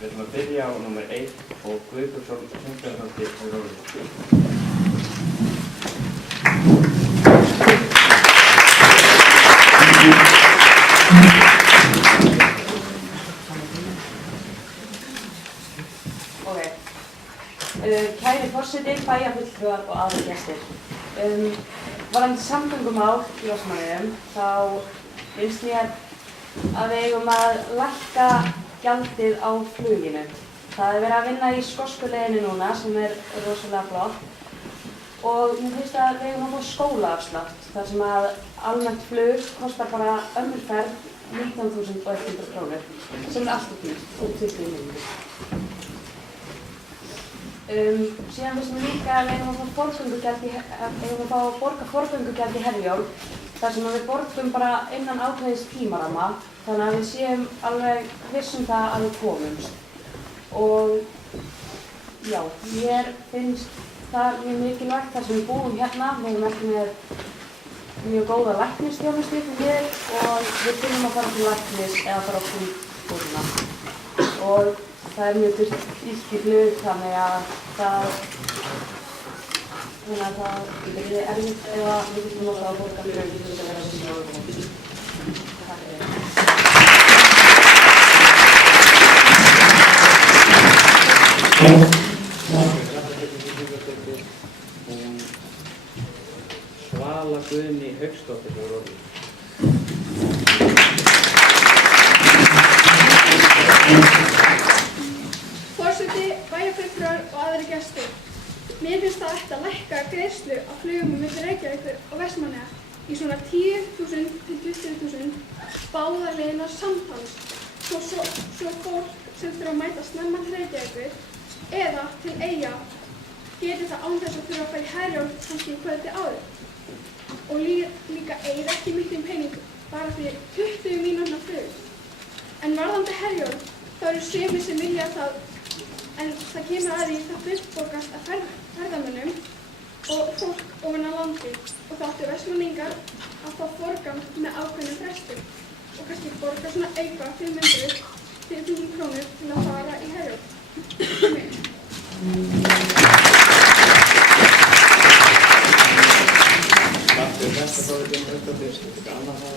Við ætlum að byrja á númer 1 og Guðbjörnsson Hengjarhaldi á róli. Kæri forseti, bæjarfulltrúar og aðrir gestir. Varðandi samgöngumál í Vestmannaeyjum, þá finnst mér að við eigum að lækka gjaldið á fluginu. Það er verið að vinna í skosku leiðinni núna sem er rosalega flott og mér finnst að við eigum að fá skólaafslátt þar sem að almennt flug kostar bara önnur ferð 19.100 krónur sem er alltaf dýrt og 20 mínútur. Síðan finnst mér líka að við eigum að fá að borga forgöngugjald í Herjólf þar sem við borgum bara innan ákveðins tímaramma þannig að við séum alveg vissum það að við komumst. Og já, mér finnst það mjög mikilvægt þar sem við búum hérna. Við erum ekki með mjög góða læknisþjónustu og við þurfum að fara til læknis eða fara á sjúkrahúsið. Og það er mjög dýrt í flug þannig að það getur erfitt ef við getum notað að borga fyrir til þess að vera sem sjóðum. Svala Guðný Hauksdóttir á róli. Forseti, bæjarfulltrúar og aðrir gestir. Mér finnst það ætti að lækka greiðslu á flugum milli Reykjavíkur og Vestmannaeyja í svona 10.000 til 20.000 báðar leiðina samtals. Svo fólk sem þurfa að mæta snemma til Reykjavíkur eða til Eyja geti það án þess að þurfa að fara í Herjólf kannski kvöldi áður. Og líka eyða ekki miklum pening bara fyrir 20 mínútna flug. En varðandi Herjólf þá eru sumir sem vilja það en það kemur að því það fullborgast af ferðamönnum og fólk ofan á landi og þá áttu Vestmannaeyingar að fá forgang með ákveðnum frestum og kannski borga svona auka 500 krónur til að fara í Herjólf. Takk fyrir þetta Þórhildur Hauksdóttir. Þetta annað það.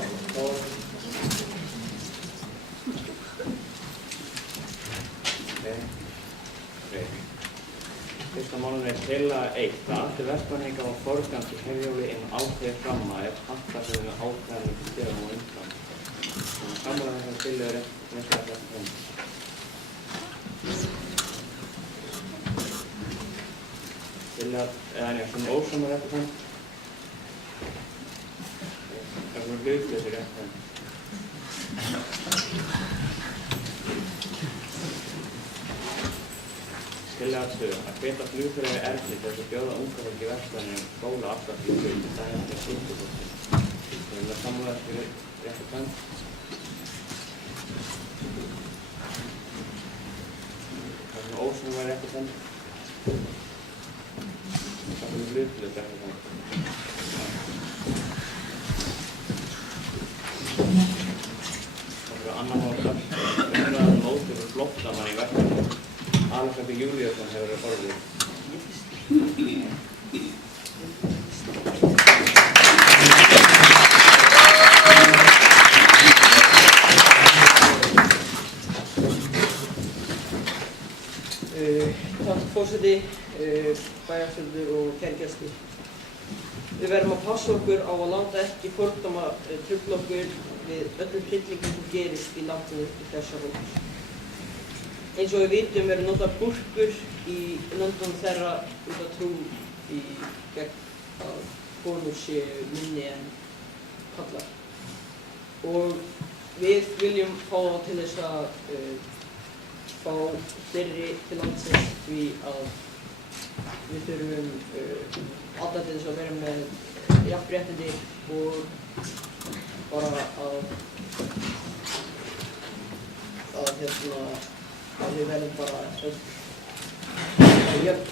Fyrsta málun er tillaga 1. Það allir Vestmannaeyingar á forgang í Herjólfi innan ákveðið framma ef handhafi með ákveðnum stigum og umfram. Sammála þessar tillögur er næstu að þetta fram. Svona ósamar eftir fram. Það er svona hlutlausir eftir fram. Tillaga 2. Að hvetja flugfélagið Erlu til þess að bjóða unga fólki í Vestmannaeyjum skólaafslátt í flug í staðinn fyrir stúdentafólki. Við viljum að sammála þessu réttu fram. Það er svona ósamar eftir fram. Það er svona hlutlausir eftir fram. Það er annar mál umræðan móti fyrir flóttamann í Vestmannaeyjum. Alexander Júlíusson hefur verið orðið. Takk forseti, bæjarfulltrúar og kæru gestir. Við verðum að passa okkur á að láta ekki fordóma trufla okkur við öllum hryllingum sem gerist í landinu í þessa hóps. Eins og við vitum eru notað búrkur í löndunum þeirra út af trú gegn að konur séu minni en karlar. Og við viljum fá til þess að fá fleiri til landsins því að við þurfum alla til þess að vera með jafnréttindi og bara að við verðum bara öll jöfn.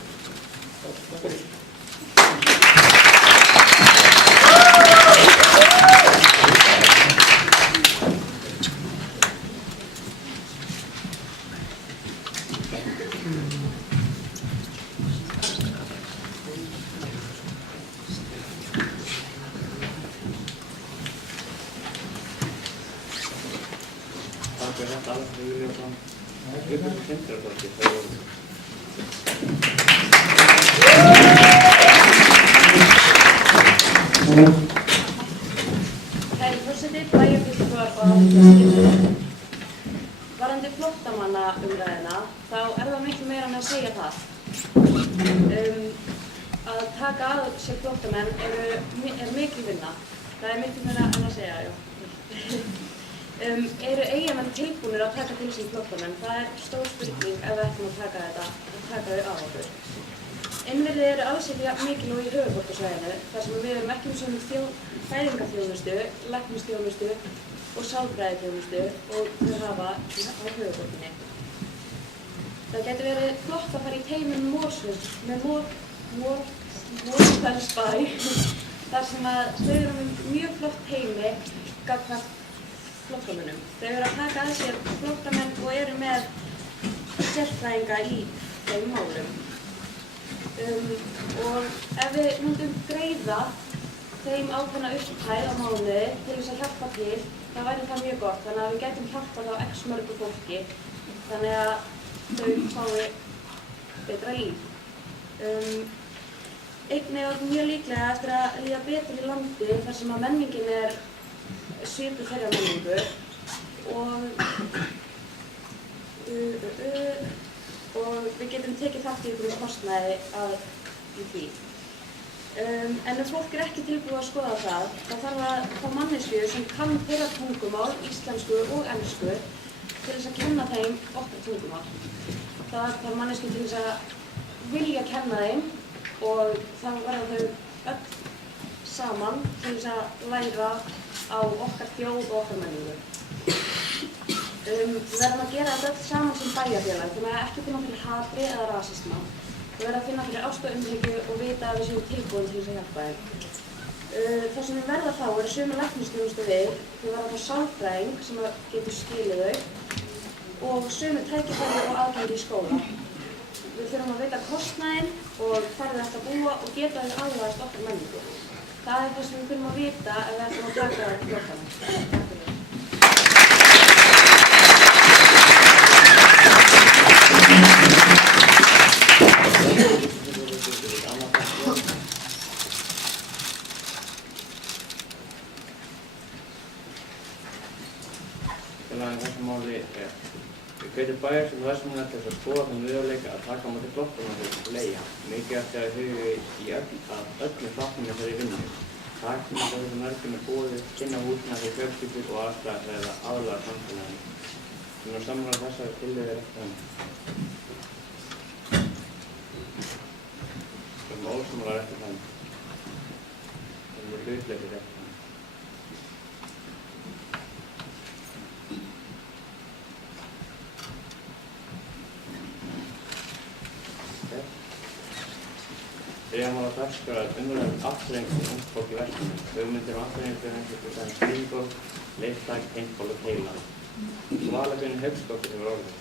Takk fyrir. fyrir þetta Alexander Vilhjálmsson, Guðbjörg Sindradóttir, þau voru. Kæri forseti, bæjarfulltrúar og aðalgestir. Varðandi flóttamannaumræðuna, þá það miklu meira með að segja það. Að taka að sér flóttamenn er mikil vinna. Það miklu meira en að segja, já. Eru Eyjamenn tilbúnir að taka til sín flóttamenn? Það stór spurning ef við ætlum að taka þau á okkur. Innviðir eru alls ekki jafn mikil og í höfuðborgarsvæðinu, þar sem við erum ekki sömu fæðingarþjónustu, læknisþjónustu og sálfræðiþjónustu og þau hafa á höfuðborginni. Það gæti verið flott að fara í teyminn Mosfellsbæ, þar sem að þau eru með mjög flott teymi gagnvart flóttamönnum. Þau eru að taka að sér flóttamenn og eru með sérfræðinga í þeim málum. Og ef við myndum greiða þeim ákveðna upphæð á mánuði til þess að hjálpa til, þá væri það mjög gott, þannig að við gætum hjálpað á x mörgu fólki, þannig að þau fái betra líf. Einnig er mjög líklega eftir að líða betur í landi þar sem að menningin er svipuð þeirra menningu og við getum tekið þátt í einhverjum kostnaði í því. En ef fólk er ekki tilbúið að skoða það, þá þarf að fá manneskju sem kann þeirra tungumál, íslensku og ensku, til þess að kenna þeim okkar tungumál. Það þarf manneskju til þess að vilja kenna þeim og þá verða þau öll saman til þess að læra á okkar þjóð og okkar menningu. Við verðum að gera þetta öll saman sem bæjarfélag, þannig að ekki finna fyrir hatri eða rasisma. Við verðum að finna fyrir ást og umhyggju og vita að við séum tilbúin til þess að hjálpa þeim. Það sem við verða þá eru sömu læknisþjónustu við verða þá sálfræðing sem getur skilið þau og sömu tækifæri og aðgengi í skóla. Við þurfum að vita kostnaðinn og hvar þau ættu að búa og geta þau aðlagast okkar menningu. Það er það sem við þurfum að vita ef við ætlum að taka flóttamenn. Við hvetjum bæjarstjórn Vestmannaeyja til þess að skoða þann möguleika að taka á móti flóttamönnum til leigja. Mikilvægt er að huga í öllum þáttum þessari vinnu. Takmarka þessum verkefni boðið, kynna húsnæði fyrir fjölskyldur og aðstæða aðlaga samfélaginu. Sem að samræða þessari tillögu eftir hann. Sem ósamræðar eftir hann. Sem hlutleysir eftir hann. Þriðja dagskrá umræða afþreyingu ungt fólk í verkefni. Hugmyndir afþreyingu eins og sem skilgóð, leiftak, paintball og teila. Svala Guðný Hauksdóttir hefur orðið.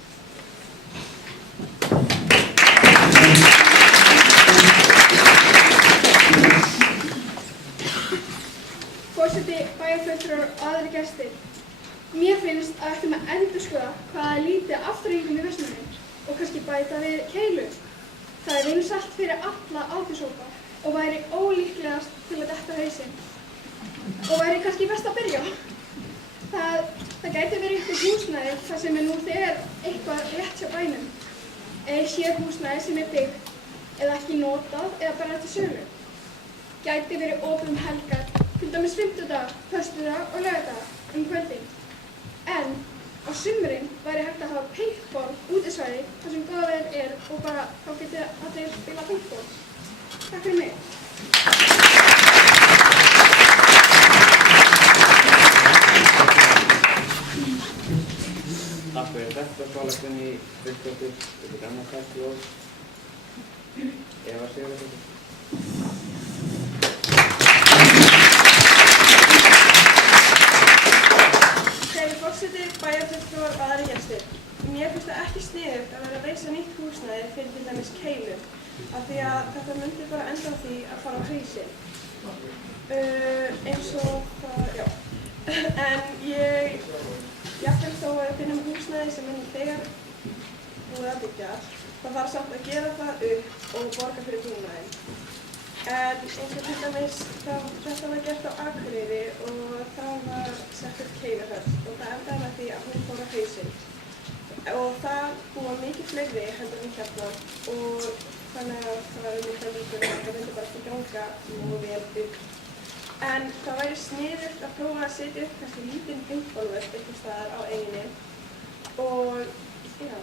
Forseti, bæjarfulltrúar og aðrir gestir. Mér finnst að við ættum að endurskoða hvað er lítið afþreyingum í Vestmannaeyjum og kannski bæta við keilu. Það er vinsælt fyrir alla aldurshópa og væri ólíklegast til að detta hausinn. Og væri kannski best að byrja. Það gæti verið eitthvað húsnæði þar sem nú þegar eitthvað rétt hjá bænum. Eða sérhúsnæði sem byggt eða ekki notað eða bara til sölu. Gæti verið opið helgar, til dæmis fimmtudaga, föstudaga og laugardaga kvöldin. En á sumrin væri hægt að hafa paintball útisvæði þar sem góða veður er og bara þá getur allir spila paintball. Takk fyrir mig. Takk fyrir þetta, Svala Guðný Hauksdóttir. Við getum annað tætt í orð. Eva Sigurðardóttir. Forseti, bæjarfulltrúar og aðrir gestir. Mér finnst það ekki sniðugt að vera að reisa nýtt húsnæði fyrir til dæmis keilu, af því að þetta myndi bara enda á því að fara á hausinn. Eins og það, já. En ég jafnvel þó að við finnum húsnæði sem við þegar búið að byggja, það þarf samt að gera það upp og borga fyrir búnaðinn. En eins og til dæmis þetta var gert á Akureyri og það var sett upp Keiluhöll og það endaði með því að hún fór á hausinn. Og það búa mikið fleiri heldur en hérna og þannig að það var mikla líkur að það myndi bara ekki ganga mjög vel upp. En það væri sniðugt að prófa að setja upp kannski lítinn pingpongvöll einhvers staðar á eyjunni og já,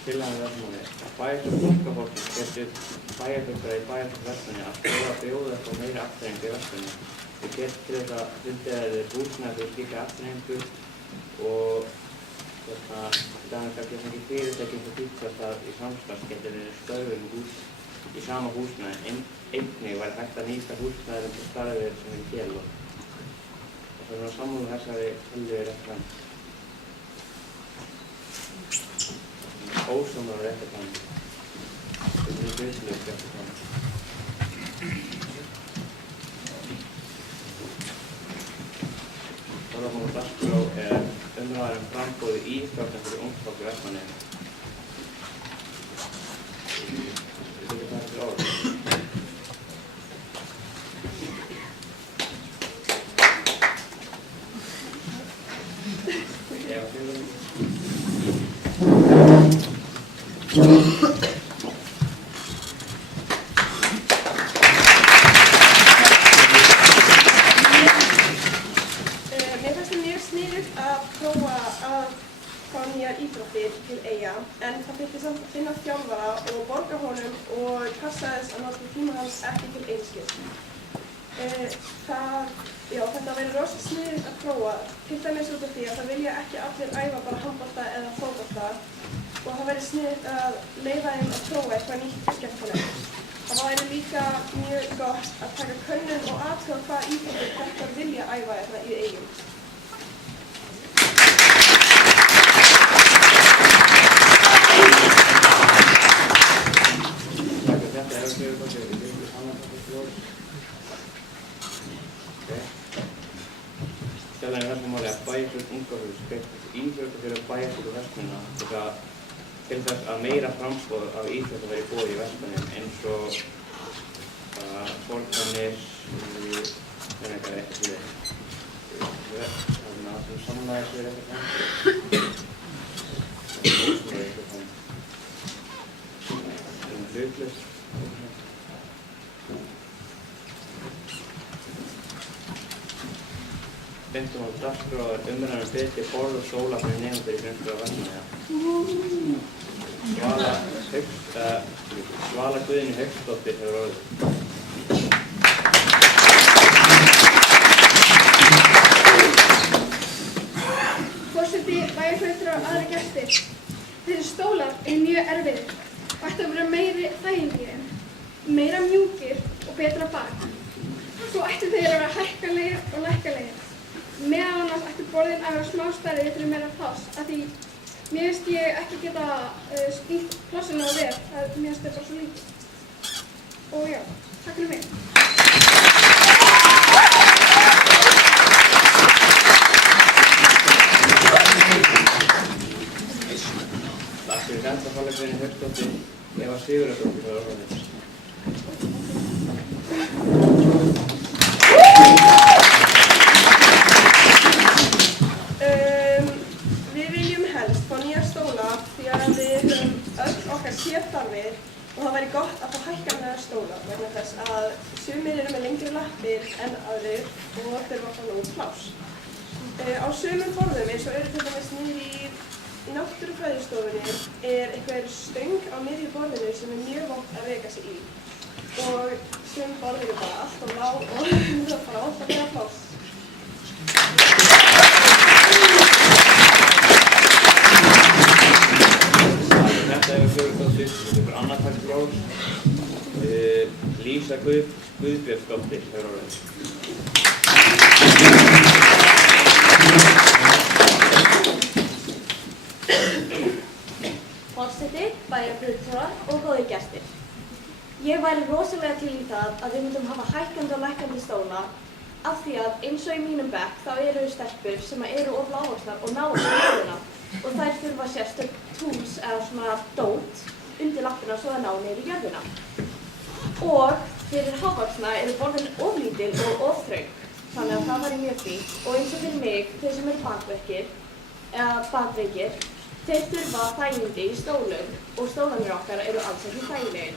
Tillagan Vestmannaeyja að bæjarstjórn Borgarfólksins setur bæjarfulltrúa í bæjarstjórn Vestmannaeyja að bjóða upp á meiri afþreyingu í Vestmannaeyja. Við getum til þess að fundið að þið húsnæði fyrir slíka afþreyingu og þannig að ekki fyrirtækjum fyrir Hvítkastað í samstarf getur verið störfum í sama húsnæði. Einnig væri hægt að nýta húsnæðum til starfir sem eru hér. Og það er sammála þessari tillögu rétt ósammála rétt fram. Þetta er mjög viðslaust rétt fram. Orðamál og dagskrá umræður framboði íþróttum fyrir ungt fólk í Vestmannaeyjum. Við viljum það fyrir orð. Mér finnst það mjög sniðugt að prófa að fá nýjar íþróttir til Eyja en það þyrfti samt að finna þjálfara og borga honum og passa þess að nota tíma hans ekki til einskis. Þetta verður rosa sniðugt að prófa, til dæmis út af því að það vilja ekki allir æfa bara handbolta eða fótbolta og það verður sniðugt að leyfa þeim að prófa eitthvað nýtt og skemmtilegt. Það væri líka mjög gott að taka könnun og athuga hvað íþróttir krakkar vilja æfa hérna í Eyjum. Tillagan Vestmannaeyja að bæjarstjórn Ungahúss hvetur íþróttafélög bæjarstjórn Vestmannaeyja til þess að meira framboð af íþróttum verði í boði í Vestmannaeyjum eins og Borgarnes, eitthvað slíkt. Þannig að það samlaði sér eitthvað hlutlaust. Fimmtum á dagskrá umræðan betri borð og sóla fyrir nemendur í grunnskóla Vestmannaeyja. Svala Guðný Hauksdóttir hefur orðið. Forseti, bæjarfulltrúar og aðrir gestir. Þessir stólar eru mjög erfiðir og ættu að vera meiri þægindíðir, meira mjúkir og betra bak. Svo ættu þeir að vera hækkalegir og lækkalegir. Meðal annars ættu borðin að vera smá stærri fyrir meira pláss af því mér finnst ég ekki geta spýtt plássinu á vel, mér finnst þetta bara svo lítið. Og já, takk fyrir mig. Takk fyrir þetta Svala Guðný Hauksdóttir, Eva Sigurðardóttir fyrir orðið. Við viljum helst fá nýja stóla því að við höfum öll okkar sérþarfir og það væri gott að fá hækkanlega stóla vegna þess að sumir eru með lengri lappir en aðrir og þurfa að fá nóg pláss. Á sumum borðum eins og eru til dæmis niður í náttúrufræðistofunni einhver stöng á miðju borðinu sem mjög vont að reka sig í og sum borð eru bara allt of lág og það er bara vont að vera pláss. Þetta hefur Sigurðardóttir, þetta er annað dagskrá. Lísa Guðbjörnsdóttir hefur orðið. Ég væri rosalega til í það að við myndum hafa hækkandi og lækkandi stóla af því að eins og í mínum bekk þá eru stelpur sem eru of lágvaxnar og ná ekki í jörðina og þær þurfa sérstök tools eða svona dót undir lappina svo það ná niður í jörðina. Og fyrir hávaxna eru borðin of lítil og of þröng, þannig að það væri mjög fínt. Og eins og fyrir mig, þeir sem eru bakveikir, þeir þurfa þægindi í stólum og stólarnir okkar eru alls ekki þægilegir.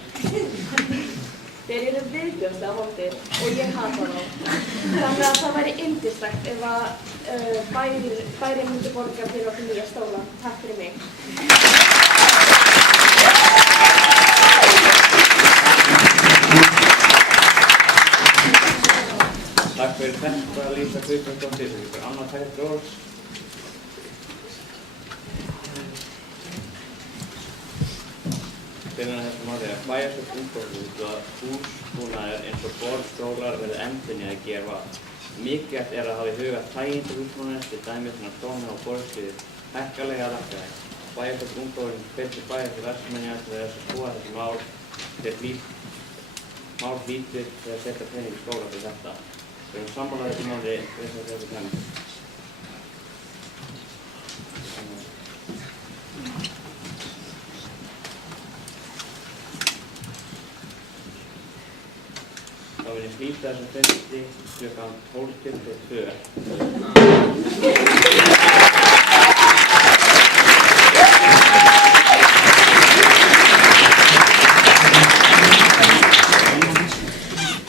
Þeir eru viðbjóðslega vondir og ég hata þá. Þannig að það væri yndislegt ef að bærinn myndi borga fyrir okkur nýja stóla. Takk fyrir mig. Takk fyrir þetta, Lísa Guðbjörnsdóttir, sem fyrir Anna Tækjur. Fyrir þetta máli að bæjarstjórn umhverfis að húsbúnaður eins og borð, stólar verði endurnýjað að gera vatn. Mikilvægt er að hafa í huga þægindi húsbúnaðarins, til dæmis svona stóna og borðsviðið hækkalega að lækkaði. Bæjarstjórn umhverfis hvetur bæjarstjórn Vestmannaeyja til þess að skoða þessi mál lítið til að setja pening í skóla fyrir þetta. Við erum sammála þessi máli við þessu kennd. Þá vil ég slíta þessum fundi klukkan 12:22.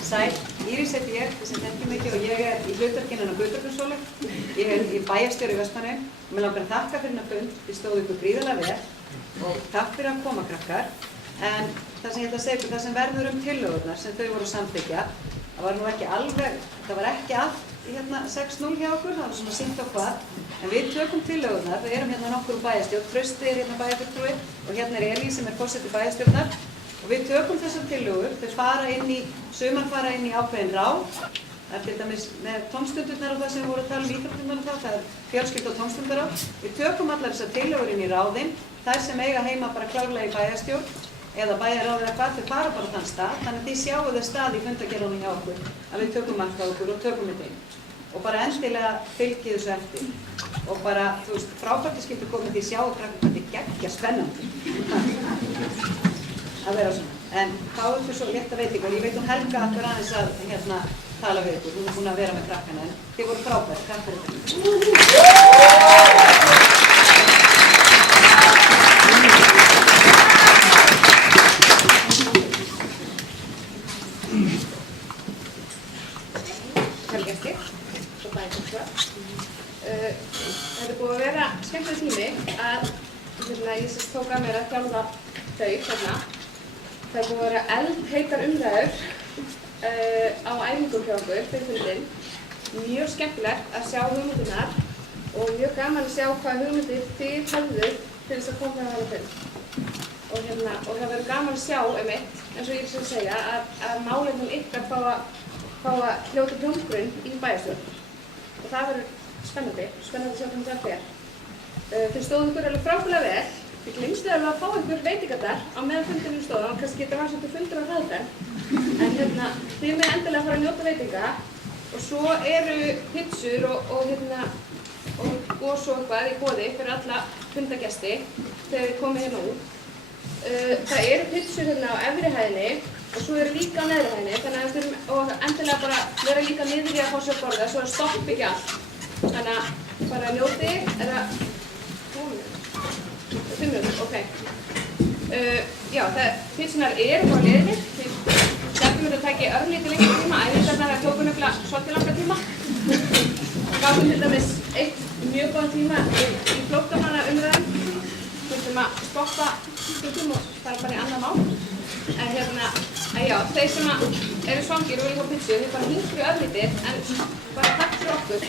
Sæl, Íris heiti ég, sem þekkir mikið og ég er í hlutverkinu hennar Guðbjörgssólu. Ég er í bæjarstjóri í Vestmannaeyjum og mig langar að þakka fyrir hennar fund. Þið stóðu ykkur gríðarlega vel og takk fyrir að koma, krakkar. En það sem ég ætla að segja ykkur, það sem verður tillögurnar sem þau voru að samþykkja, það var nú ekki alveg, það var ekki allt í 6-0 hjá okkur, það var svona sýnt á hvað. En við tökum tillögurnar, við erum hérna nokkur úr bæjarstjórn, Trausti er hérna bæjarfulltrúi og hérna er Elín sem er forseti bæjarstjórnar. Og við tökum þessar tillögur, sumar fara inn í ákveðin ráð. Það er til dæmis með tómstundurnar og það sem við vorum að tala íþróttirnar og það er fjölskyldu og tómstundaráð. Við tökum allar þessar tillögur inn í ráðinn, þær sem eiga heima bara klárlega í bæjarstjórn eða bæjarráð eða hvað, þau fara bara á þann stað, þannig að þið sjáu það stað í fundagerðunum hjá okkur að við tökum allt á okkur og tökum þetta inn. Og bara endilega fylgið þessu eftir. Og bara, þú veist, frábært að skipta komið því sjáu krakkar hvað þetta er geggja spennandi. Að vera svona. En þá er þetta svo létta veiting og ég veit Helga aftur aðeins að tala við ykkur. Hún er búin að vera með krakkana en þið voru frábært. Takk fyrir þetta. Helgesti og bæjarfulltrúar. Þetta er búið að vera skemmtileg tími að ég tók að mér að þjálfa þau hérna. Það er búið að vera eldheitar umræður á æfingum hjá okkur fyrir fundinn. Mjög skemmtilegt að sjá hugmyndirnar og mjög gaman að sjá hvað hugmyndir þið höfðu til þess að koma með hana fund. Og það verður gaman að sjá eins og ég er að segja að málefnin ykkar fá að hljóta hljómgrunn í bæjarstjórn. Og það verður spennandi að sjá hvernig það fer. Þið stóðu ykkur alveg frábærlega vel. Þið gleymstu alveg að fá einhver veitingadar á meðan fundinum stóð, og kannski þetta var svolítið fundur á hraðferð. En þið með endilega fara að njóta veitinga og svo eru pizzur og svo eitthvað í boði fyrir alla fundagesti þegar þið komið hérna út. Það eru pizzur hérna á efri hæðinni og svo eru líka á neðri hæðinni, þannig að við þurfum endilega bara vera líka niður í að fá sér að borða svo að stopp ekki allt. Þannig að bara njóti, ok. Já, pítsunar eru bara leiðinni. Stefnum við að taka örlítið lengri tíma, æfingarnar tóku nefnilega svolítið langa tíma. Við gáðum til dæmis eitt mjög góðan tíma í flóttamannaumræðum. Þurftum að stoppa stundum og fara bara í annað mál. En já, þeir sem eru svangir og vilja fá pítsu, þeir bara hingri örlítið, en bara takk fyrir okkur.